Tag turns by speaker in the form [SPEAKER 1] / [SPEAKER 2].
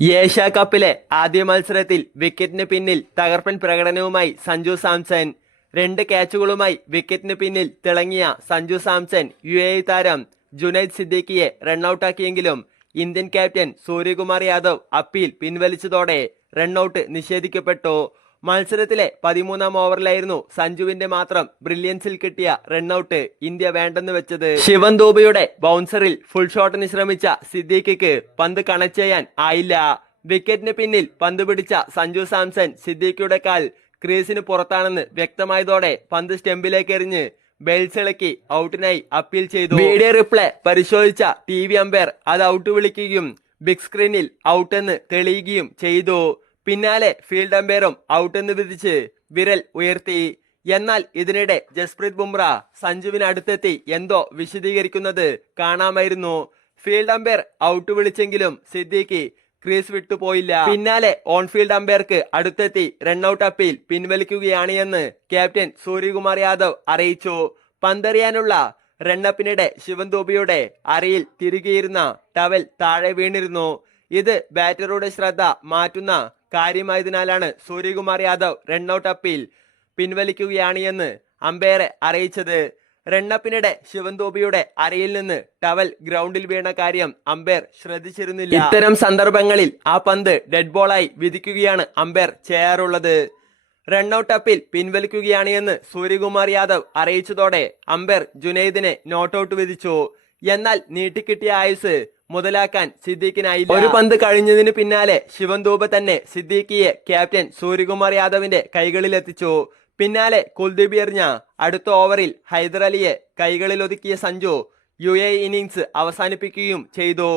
[SPEAKER 1] Asia കപ്പിലെ ആദ്യ മത്സരത്തിൽ വിക്കറ്റിന് പിന്നിൽ തകർപ്പൻ പ്രകടനവുമായി സഞ്ജു സാംസൺ. രണ്ട് ക്യാച്ചുകളുമായി വിക്കറ്റിന് പിന്നിൽ തിളങ്ങിയ സഞ്ജു സാംസൺ യു എ താരം ജുനൈദ് സിദ്ദീഖിയെ റണ്ണൌട്ടാക്കിയെങ്കിലും Indian captain Suryakumar Yadav appeal പിൻവലിച്ചതോടെ run out നിഷേധിക്കപ്പെട്ടു. മത്സരത്തിലെ പതിമൂന്നാം ഓവറിലായിരുന്നു സഞ്ജുവിന്റെ മാത്രം ബ്രില്യൻസിൽ കിട്ടിയ റണ്ണൌട്ട് ഇന്ത്യ വേണ്ടെന്ന് വെച്ചത്. ശിവൻ ദൂബയുടെ ബൗൺസറിൽ ഫുൾ ഷോട്ടിന് ശ്രമിച്ച സിദ്ദീഖിക്ക് പന്ത് കണക്ട് ചെയ്യാൻ ആയില്ല. വിക്കറ്റിന് പിന്നിൽ പന്ത് പിടിച്ച സഞ്ജു സാംസൺ സിദ്ദീഖിയുടെ കാൽ ക്രീസിന് പുറത്താണെന്ന് വ്യക്തമായതോടെ പന്ത് സ്റ്റെമ്പിലേക്ക് എറിഞ്ഞ് ബെൽസിളക്കി ഔട്ടിനായി അപ്പീൽ ചെയ്തു. വീഡിയോ റിപ്ലേ പരിശോധിച്ച ടി വി അമ്പയർ അത് ഔട്ട് വിളിക്കുകയും ബിഗ് സ്ക്രീനിൽ ഔട്ടെന്ന് തെളിയുകയും ചെയ്തു. പിന്നാലെ ഫീൽഡ് അമ്പയറും ഔട്ട് എന്ന് വിധിച്ച് വിരൽ ഉയർത്തി. എന്നാൽ ഇതിനിടെ ജസ്പ്രീത് ബുംറ സഞ്ജുവിന് അടുത്തെത്തി എന്തോ വിശദീകരിക്കുന്നത് കാണാമായിരുന്നു. ഫീൽഡ് അമ്പയർ ഔട്ട് വിളിച്ചെങ്കിലും സിദ്ദീഖി ക്രീസ് വിട്ടുപോയില്ല. പിന്നാലെ ഓൺ ഫീൽഡ് അമ്പയർക്ക് അടുത്തെത്തി റണ്ണൌട്ട് അപ്പീൽ പിൻവലിക്കുകയാണ് എന്ന് ക്യാപ്റ്റൻ സൂര്യകുമാർ യാദവ് അറിയിച്ചു. പന്തെറിയാനുള്ള റണ്ണപ്പിനിടെ ശിവൻ ദൂബിയുടെ അരയിൽ തിരികെയിരുന്ന ടവൽ താഴെ വീണിരുന്നു. ഇത് ബാറ്ററുടെ ശ്രദ്ധ മാറ്റുന്ന കാര്യമായതിനാലാണ് Suryakumar Yadav run out appeal പിൻവലിക്കുകയാണ് എന്ന് അമ്പയറെ അറിയിച്ചത്. റണ്ണപ്പിനിടെ ശിവൻതോബിയുടെ അരയിൽ നിന്ന് ടവൽ ഗ്രൗണ്ടിൽ വീണ കാര്യം അമ്പയർ ശ്രദ്ധിച്ചിരുന്നില്ല. ഇത്തരം സന്ദർഭങ്ങളിൽ ആ പന്ത് ഡെഡ് ബോളായി വിധിക്കുകയാണ് അമ്പയർ ചെയ്യാറുള്ളത്. റണ്ണൌട്ട് അപ്പിൽ പിൻവലിക്കുകയാണ് എന്ന് സൂര്യകുമാർ യാദവ് അറിയിച്ചതോടെ അമ്പയർ ജുനൈദിനെ നോട്ടൌട്ട് വിധിച്ചു. എന്നാൽ നീട്ടിക്കിട്ടിയ ആയുസ് മുതലാക്കാൻ സിദ്ദീഖിനായില്ല. ഒരു പന്ത് കഴിഞ്ഞതിന് പിന്നാലെ ശിവന്തൂബ് തന്നെ സിദ്ദീഖിയെ ക്യാപ്റ്റൻ സൂര്യകുമാർ യാദവിന്റെ കൈകളിലെത്തിച്ചു. പിന്നാലെ കുൽദീപ് എറിഞ്ഞ അടുത്ത ഓവറിൽ ഹൈദർ അലിയെ കൈകളിലൊതുക്കിയ സഞ്ജു യു എ ഇന്നിംഗ്സ് അവസാനിപ്പിക്കുകയും ചെയ്തു.